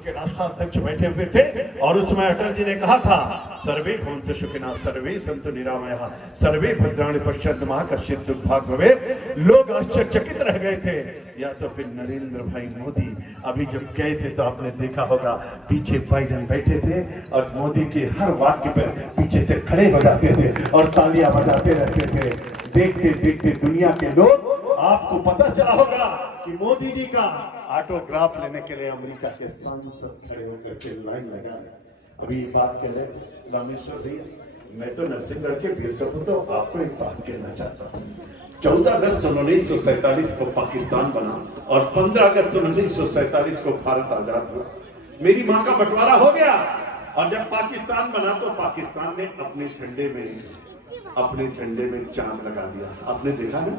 के राष्ट्राध्यक्ष बैठे हुए थे और उसमें अटल जी ने कहा था, सर्वे भवन्तु सुखिनः सर्वे सन्तु निरामयाः सर्वे भद्राणि पश्यन्तु मा कश्चित् दुर्भाग् भवेत्। लोग आश्चर्यचकित रह गए थे। या तो फिर नरेंद्र भाई मोदी अभी जब गए थे तो आपने देखा होगा पीछे बाइडेन बैठे थे और मोदी के हर वाक्य पर पीछे से खड़े हो जाते थे और तालियां बजाते रहते थे। देखते देखते दुनिया के लोग, आपको पता चला होगा कि मोदी जी का ऑटोग्राफ लेने के लिए अमेरिका के सांसद खड़े होकर के लाइन लगा रहे। अभी बात कह रहे थे रामेश्वर भैया, मैं तो नरसिंहगढ़ के वीर सपूत आपको एक बात कहना चाहता हूँ। 14 अगस्त 1947 को पाकिस्तान बना और 15 अगस्त 1947 को भारत आजाद हुआ। मेरी माँ का बंटवारा हो गया और जब पाकिस्तान बना तो पाकिस्तान ने अपने झंडे में चांद लगा दिया। आपने देखा है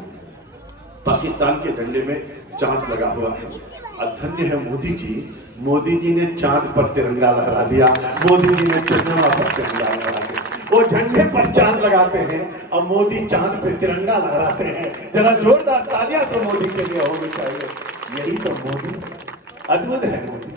पाकिस्तान के झंडे में चांद लगा हुआ है। धन्य है मोदी जी ने चांद पर तिरंगा लहरा दिया। मोदी जी ने चंद्रमा पर तिरंगा लहरा दिया। वो झंडे पर चांद लगाते हैं और मोदी चांद पे तिरंगा लहराते हैं। जरा जोरदार तालियां तो मोदी के लिए होनी चाहिए। यही तो मोदी, अद्भुत है मोदी।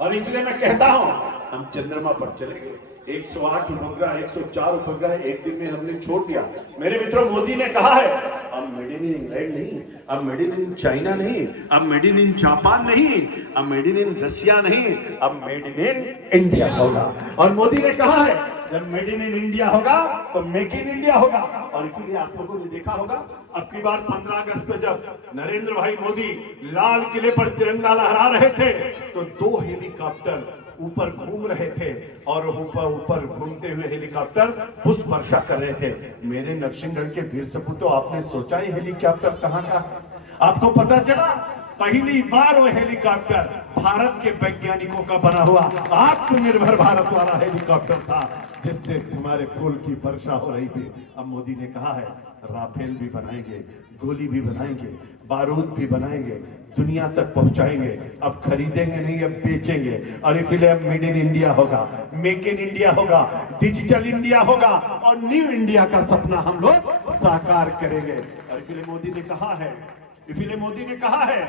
और इसलिए मैं कहता हूं हम चंद्रमा पर चले गए। 108 उपग्रह, 104 उपग्रह एक दिन में हमने छोड़ दिया। मेरे मित्रों, मोदी ने कहा है अब मेड इन इंग्लैंड नहीं, अब मेड इन चाइना नहीं, अब मेड इन जापान नहीं, अब मेड इन रसिया नहीं, अब मेड इन इंडिया होगा। और मोदी ने कहा है जब मेड इन इंडिया होगा तो मेक इन इंडिया होगा। और इसलिए आप लोगों ने देखा होगा अब की बार 15 अगस्त पे जब नरेंद्र भाई मोदी लाल किले पर तिरंगा लहरा रहे थे तो 2 हेलीकॉप्टर ऊपर घूम रहे थे और ऊपर घूमते हुए हेलीकॉप्टर पुष्प वर्षा कर रहे थे। मेरे नरसिंहगढ़ के वीर सपूतों, आपने सोचा ये हेलीकॉप्टर कहां का? आपको पता चला पहली बार वो हेलीकॉप्टर भारत के वैज्ञानिकों का बना हुआ आत्मनिर्भर भारत वाला हेलीकॉप्टर था जिससे हमारे फूल की वर्षा हो रही थी। अब मोदी ने कहा है राफेल भी बनाएंगे, गोली भी बनाएंगे, बारूद भी बनाएंगे, दुनिया तक पहुंचाएंगे। अब खरीदेंगे नहीं, अब बेचेंगे। और इसलिए अब मेड इन इंडिया होगा, मेक इन इंडिया होगा, डिजिटल इंडिया होगा और न्यू इंडिया का सपना हम लोग साकार करेंगे। और इसलिए मोदी ने कहा है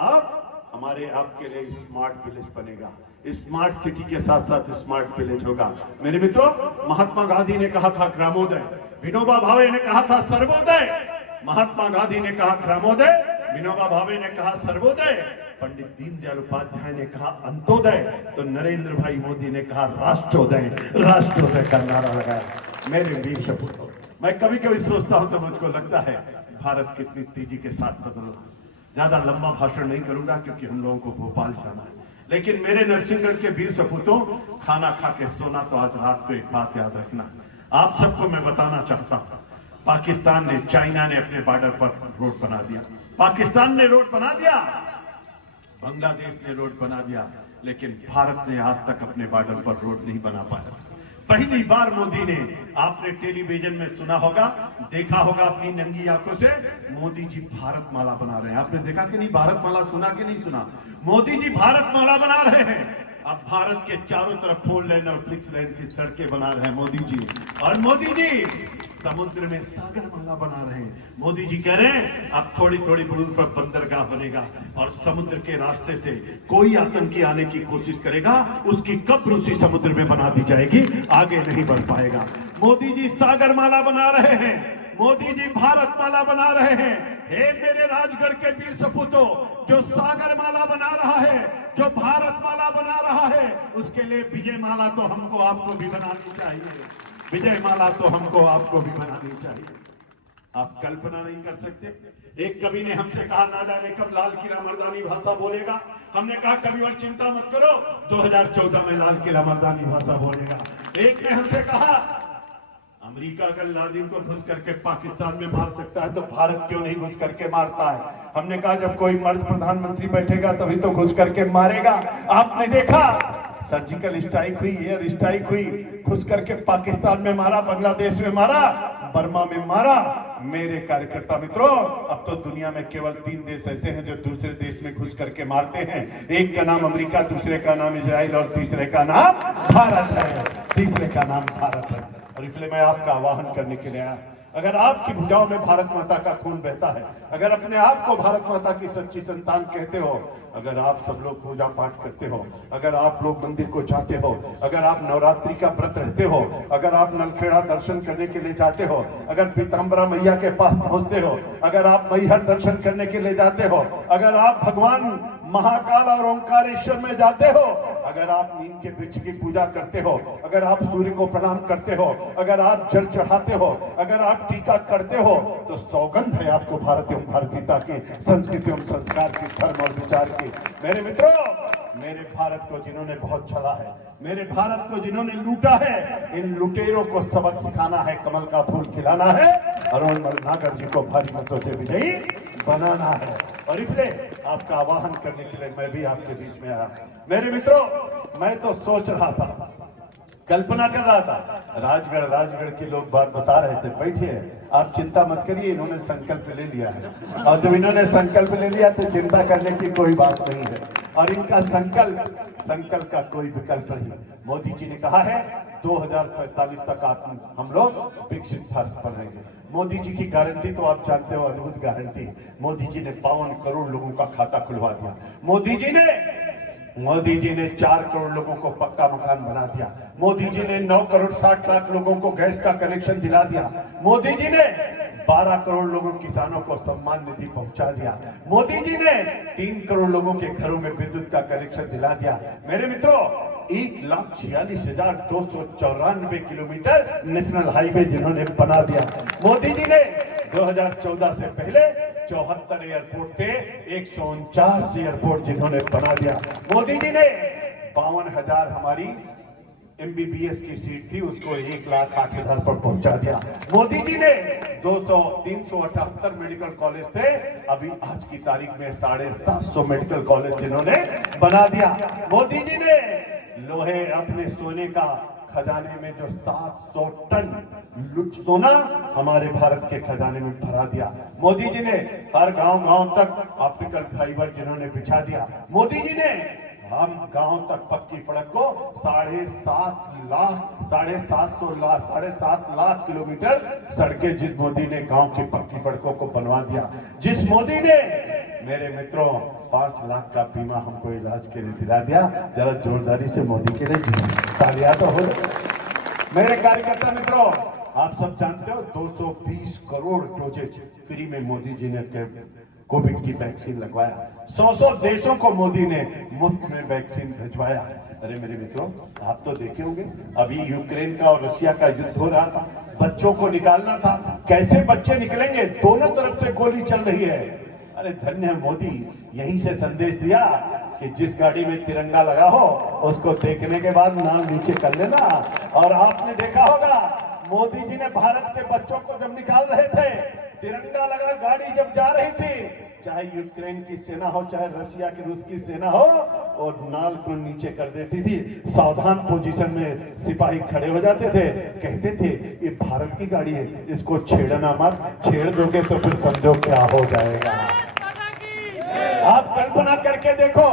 अब हमारे आपके लिए स्मार्ट विलेज बनेगा। स्मार्ट सिटी के साथ साथ स्मार्ट विलेज होगा। मेरे मित्रों, महात्मा गांधी ने कहा था ग्रामोदय, विनोबा भावे ने कहा था सर्वोदय। महात्मा गांधी ने कहा ग्रामोदय, विनोबा भावे ने कहा सर्वोदय, पंडित दीनदयाल उपाध्याय ने कहा अंत्योदय, तो नरेंद्र भाई मोदी ने कहा राष्ट्रोदय का नारा लगाया। मेरे वीर सपूतों, मैं कभी कभी सोचता हूं तो मुझको लगता है भारत कितनी तेजी के साथ बदल रहा है। ज्यादा लंबा भाषण नहीं करूंगा क्योंकि हम लोगों को भोपाल जाना है। लेकिन मेरे नरसिंहगढ़ के वीर सपूतों, खाना खा के सोना तो आज रात को एक बात याद रखना, आप सबको मैं बताना चाहता हूं, पाकिस्तान ने, चाइना ने अपने बॉर्डर पर रोड बना दिया, पाकिस्तान ने रोड बना दिया, बांग्लादेश ने रोड बना दिया, लेकिन भारत ने आज तक अपने बॉर्डर पर रोड नहीं बना पाया। पहली बार मोदी ने, आपने टेलीविजन में सुना होगा, देखा होगा अपनी नंगी आंखों से, मोदी जी भारत माला बना रहे हैं। आपने देखा कि नहीं? भारत माला सुना कि नहीं सुना? मोदी जी भारत माला बना रहे हैं। अब भारत के चारों तरफ 4 लेन और 6 लेन की सड़कें बना रहे हैं मोदी जी। और मोदी जी समुद्र में सागर माला बना रहे हैं। मोदी जी कह रहे हैं अब थोड़ी थोड़ी दूर पर बंदरगाह बनेगा और समुद्र के रास्ते से कोई आतंकी आने की कोशिश करेगा, उसकी कब्र उसी समुद्र में बना दी जाएगी, आगे नहीं बढ़ पाएगा। मोदी जी सागर माला बना रहे हैं, मोदी जी भारत माला बना रहे हैं। हे मेरे राजगढ़ के वीर सपूतों, जो सागर माला बना रहा है, जो भारत माला बना रहा है, उसके लिए विजय माला तो हमको आपको भी बनानी चाहिए। विजय माला तो हमको आपको भी बनानी चाहिए। आप कल्पना नहीं कर सकते। एक कवि ने हमसे कहा, ना जाने कब लाल किला मर्दानी भाषा बोलेगा। हमने कहा कवि और चिंता मत करो, 2014 में लाल किला मर्दानी भाषा बोलेगा। एक ने हमसे कहा अमेरिका अगर लादेन को घुस करके पाकिस्तान में मार सकता है तो भारत क्यों नहीं घुस करके मारता है। हमने कहा जब कोई मर्द प्रधानमंत्री बैठेगा तभी तो घुस करके मारेगा। आपने देखा सर्जिकल स्ट्राइक हुई, एयर स्ट्राइक हुई, घुस करके पाकिस्तान में मारा, बांग्लादेश में मारा, बर्मा में मारा। मेरे कार्यकर्ता मित्रों, अब तो दुनिया में केवल 3 देश ऐसे हैं जो दूसरे देश में घुस करके मारते हैं। एक का नाम अमेरिका, दूसरे का नाम इजराइल और तीसरे का नाम भारत है। तीसरे का नाम भारत है। और इसलिए मैं आपका आह्वान करने के लिए आया, अगर आपकी भुजाओं में भारत माता का खून बहता है, अगर अपने आप को भारत माता की सच्ची संतान कहते हो, अगर आप सब लोग पूजा पाठ करते हो, अगर आप लोग मंदिर को जाते हो, अगर आप नवरात्रि का व्रत रहते हो, अगर आप नलखेड़ा दर्शन करने के लिए जाते हो, अगर पीताम्बरा मैया के पास पहुंचते हो, अगर आप मैहर दर्शन करने के लिए जाते हो, अगर आप भगवान महाकाल और ओंकारेश्वर में जाते हो, अगर आप नीम के वृक्ष की पूजा करते हो, अगर आप सूर्य को प्रणाम करते हो, अगर आप जल चढ़ाते हो, अगर आप टीका करते हो, तो सौगंध है आपको भारत एवं भारतीयता की, संस्कृति एवं संस्कार की, धर्म और विचार की। मेरे मित्रों, मेरे भारत को जिन्होंने बहुत छला है, मेरे भारत को जिन्होंने लूटा है, इन लुटेरों को सबक सिखाना है, कमल का फूल खिलाना है, अरुण नागर जी को भारी मतों से विजयी बनाना है। और इसलिए आपका आवाहन करने के लिए मैं भी आपके बीच में आया। मेरे मित्रों, मैं तो सोच रहा था, कल्पना कर रहा था, राजगढ़ के लोग बात बता रहे थे, बैठिए आप चिंता मत करिए, इन्होंने संकल्प ले लिया है, और जब इन्होंने संकल्प ले लिया तो चिंता करने की कोई बात नहीं है, और इनका संकल्प का कोई विकल्प नहीं। मोदी जी ने कहा है 2045 तक हम लोग विकसित भारत पर रहेंगे। मोदी जी की गारंटी तो आप जानते हो, अद्भुत गारंटी। मोदी जी ने 52 करोड़ लोगों का खाता खुलवा दिया। मोदी जी ने 4 करोड़ लोगों को पक्का मकान बना दिया। मोदी जी ने 9 करोड़ 60 लाख लोगों को गैस का कनेक्शन दिला दिया। मोदी जी ने 12 करोड़ लोगों किसानों को सम्मान निधि पहुंचा दिया। मोदी जी ने 3 करोड़ लोगों के घरों में विद्युत का कनेक्शन दिला दिया। मेरे मित्रों, 1,46,294 किलोमीटर नेशनल हाईवे जिन्होंने बना दिया। मोदी जी ने 2014 से पहले 74 एयरपोर्ट थे, 149 एयरपोर्ट जिन्होंने बना दिया। मोदी जी ने 52,000 हमारी MBBS की सीट थी, उसको 1,08,000 पर पहुंचा दिया। मोदी जी ने 378 मेडिकल कॉलेज थे, अभी आज की तारीख में 750 मेडिकल कॉलेज जिन्होंने बना दिया। मोदी जी ने लोहे अपने सोने का खजाने में जो 700 टन सोना हमारे भारत के खजाने में भरा दिया। मोदी जी ने हर गांव तक ऑप्टिकल फाइबर जिन्होंने बिछा दिया। मोदी जी ने हम गांव तक पक्की सड़क को 7.5 लाख किलोमीटर सड़कें जिस मोदी ने गांव की पक्की सड़कों को बनवा दिया। जिस मोदी ने, मेरे मित्रों, 5 लाख का बीमा हमको इलाज के लिए दिला दिया। जरा जोरदारी से मोदी के लिए तालियां तो हो। मेरे कार्यकर्ता मित्रों, आप सब जानते हो 220 करोड़ डोजेज फ्री में मोदी जी ने कोविड की वैक्सीन लगवाया। 100 देशों को मोदी ने मुफ्त में वैक्सीन भिजवाया। अरे मेरे मित्रों, आप तो देखे होंगे, अभी यूक्रेन का और रशिया का युद्ध हो रहा था, बच्चों को निकालना था, कैसे बच्चे निकलेंगे, दोनों तरफ से गोली चल रही है। अरे धन्य है मोदी, यहीं से संदेश दिया कि जिस गाड़ी में तिरंगा लगा हो उसको देखने के बाद नाम नीचे कर लेना। और आपने देखा होगा, मोदी जी ने भारत के बच्चों को जब निकाल रहे थे, तिरंगा लगा गाड़ी जब जा रही थी, चाहे यूक्रेन की सेना हो, चाहे रशिया की, रूस की सेना हो, और नाल को नीचे कर देती थी। सावधान पोजीशन में सिपाही खड़े हो जाते थे, कहते थे ये भारत की गाड़ी है, इसको छेड़ना मत, छेड़ दोगे तो फिर समझो क्या हो जाएगा। आप कल्पना करके देखो,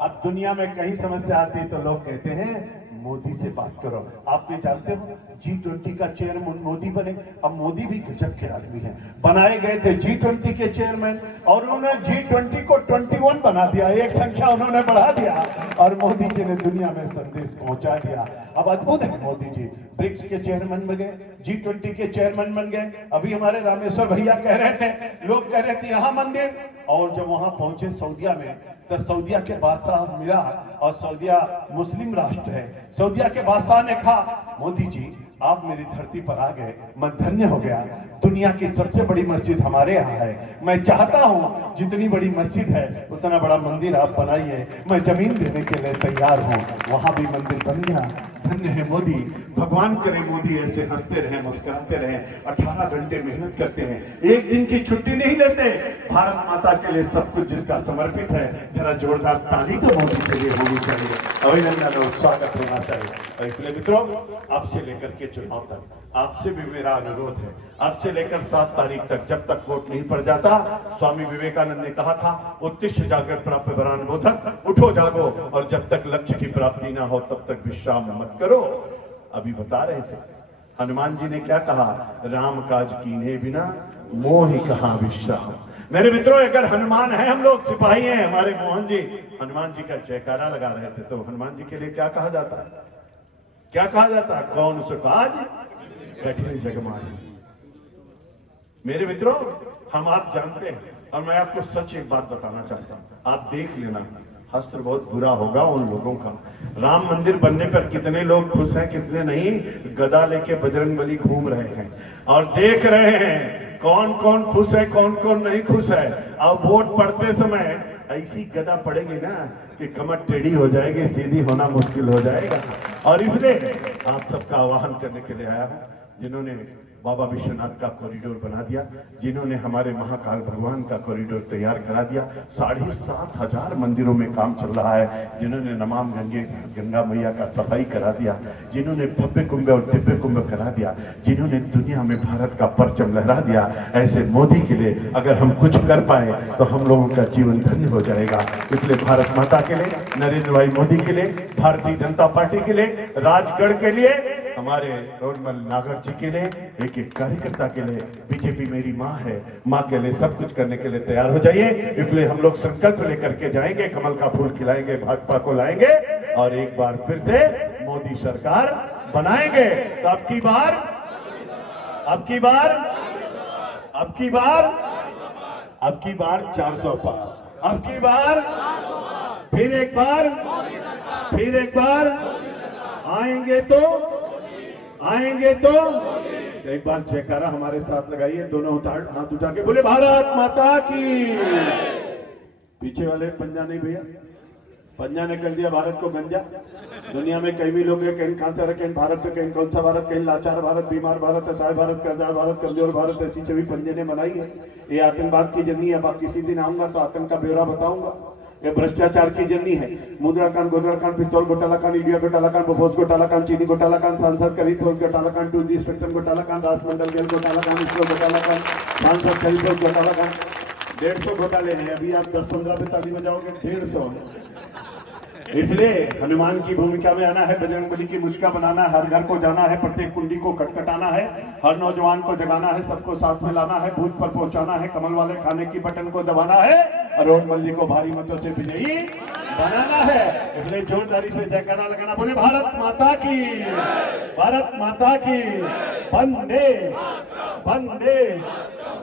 अब दुनिया में कहीं समस्या आती है तो लोग कहते हैं मोदी से बात करो। आपने जानते हो G20 का चेयरमैन मोदी बने। अब मोदी भी गजब के आदमी हैं, बनाए गए थे G20 के चेयरमैन, और उन्होंने G20 को 21 बना दिया, एक संख्या उन्होंने बढ़ा दिया, और मोदी जी ने दुनिया में संदेश पहुंचा दिया। अब अद्भुत है, मोदी जी ब्रिक्स के चेयरमैन बन गए, G20 के चेयरमैन बन गए। अभी हमारे रामेश्वर भैया कह रहे थे, लोग कह रहे थे यहाँ मंदिर, और जब वहां पहुंचे सऊदिया में, तो सऊदिया के बादशाह मिला, और सऊदिया मुस्लिम राष्ट्र है। सऊदिया के बादशाह ने कहा, मोदी जी आप मेरी धरती पर आ गए, मैं धन्य हो गया। दुनिया की सबसे बड़ी मस्जिद हमारे यहाँ है, मैं चाहता हूँ जितनी बड़ी मस्जिद है उतना बड़ा मंदिर आप बनाइए, मैं जमीन देने के लिए तैयार हूँ। वहां भी मंदिर बन गया। धन्य है मोदी, भगवान करे मोदी ऐसे हंसते रहे, मुस्कुराते रहे, 18 घंटे मेहनत करते हैं, एक दिन की छुट्टी नहीं लेते, भारत माता के लिए सब कुछ जिसका समर्पित है। जरा जोरदार ताली तो मोदी के लिए होनी चाहिए, अभिनंदन और स्वागत होना चाहिए। और इसलिए मित्रों, आपसे लेकर के चुनाव तक आपसे भी मेरा अनुरोध है, आपसे लेकर 7 तारीख तक, जब तक वोट नहीं पड़ जाता, स्वामी विवेकानंद ने कहा था, उत्तिष्ठ जागर प्राप्त वरान बोधक, उठो जागो, और जब तक लक्ष्य की प्राप्ति ना हो तब तक विश्राम मत करो। अभी बता रहे थे, हनुमान जी ने क्या कहा, राम काज कीन्हे बिना मोहि कहाँ विश्राम। मेरे मित्रों, अगर हनुमान है, हम लोग सिपाही हैं, हमारे मोहन जी हनुमान जी का जयकारा लगा रहे थे, तो हनुमान जी के लिए क्या कहा जाता है, क्या कहा जाता है, कौन सो काज कठिन जगमाही। मेरे मित्रों, हम आप जानते हैं, और मैं आपको सच एक बात बताना चाहता हूं, आप देख लेना, हस्त्र बहुत बुरा होगा उन लोगों का। राम मंदिर बनने पर कितने लोग खुश हैं, कितने नहीं। गदा लेके बजरंगबली घूम रहे हैं और देख रहे हैं कौन कौन खुश है, कौन कौन नहीं खुश है। अब वोट पड़ते समय ऐसी गदा पड़ेगी ना कि कमर टेढ़ी हो जाएगी, सीधी होना मुश्किल हो जाएगा। और इसलिए आप सबका आह्वान करने के लिए आया हूं, जिन्होंने बाबा विश्वनाथ का कॉरिडोर बना दिया, जिन्होंने हमारे महाकाल भगवान का कॉरिडोर तैयार करा दिया, 7,500 मंदिरों में काम चल रहा है, जिन्होंने नमाम गंगा मैया का सफाई करा दिया, जिन्होंने भव्य कुंभ और दिव्य कुंभ करा दिया, जिन्होंने दुनिया में भारत का परचम लहरा दिया, ऐसे मोदी के लिए अगर हम कुछ कर पाए तो हम लोगों का जीवन धन्य हो जाएगा। इसलिए भारत माता के लिए, नरेंद्र भाई मोदी के लिए, भारतीय जनता पार्टी के लिए, राजगढ़ के लिए, हमारे रोडमल नागर जी के लिए, एक एक कार्यकर्ता के लिए, बीजेपी मेरी माँ है, माँ के लिए सब कुछ करने के लिए तैयार हो जाइए। इसलिए हम लोग संकल्प लेकर के जाएंगे, कमल का फूल खिलाएंगे, भाजपा को लाएंगे और एक बार फिर से मोदी सरकार बनाएंगे। तो अब की बार, अब की बार, अब की बार, अब की बार 400 पार, अब की बार, फिर एक बार, फिर एक बार आएंगे तो, आएंगे तो एक बार जयकारा हमारे साथ लगाइए, दोनों हाथ उठा के बोले भारत माता की। पीछे वाले पंजा नहीं भैया, पंजा ने कर दिया भारत को गंजा। दुनिया में कई भी लोग हैं, कहीं कैंसर है, कहीं भारत से, कहीं कौन सा भारत, कहीं लाचार भारत, बीमार भारत, असहाय भारत, कर्जा भारत, कमजोर भारत, ऐसी छवि पंजे ने बनाई है। ये आतंकवाद की जर्नी है। अब किसी दिन आऊंगा तो आतंक का ब्यौरा बताऊंगा। ये भ्रष्टाचार की जर्नी है। मुद्रा कांड, गोदरा कांड, पिस्तौल घोटाला कांड, इंडिया घोटाला कांड, बोफोर्स घोटाला कांड, चीनी घोटाला कांड, सांसद खरीद घोटाला कांड, 2G स्पेक्ट्रम घोटाला कांड, राष्ट्रमंडल गेल घोटाला कांड, इसरो घोटाला कांड, सांसद खरीद घोटाला कांड, 150 घोटाले हैं। अभी आप 10-15 पे ताली बजाओगे, 150। इसलिए हनुमान की भूमिका में आना है, बजरंगबली की मुस्का बनाना है, हर घर को जाना है, प्रत्येक कुंडी को खटखटाना है, हर नौजवान को जगाना है, सबको साथ में लाना है, बूथ पर पहुंचाना है, कमल वाले खाने की बटन को दबाना है और रोडमल जी को भारी मतों से विजयी बनाना है। इसलिए जोरदारी से जयकारा लगाना, बोले भारत माता की, भारत माता की, वंदे वंदे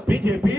बीजेपी।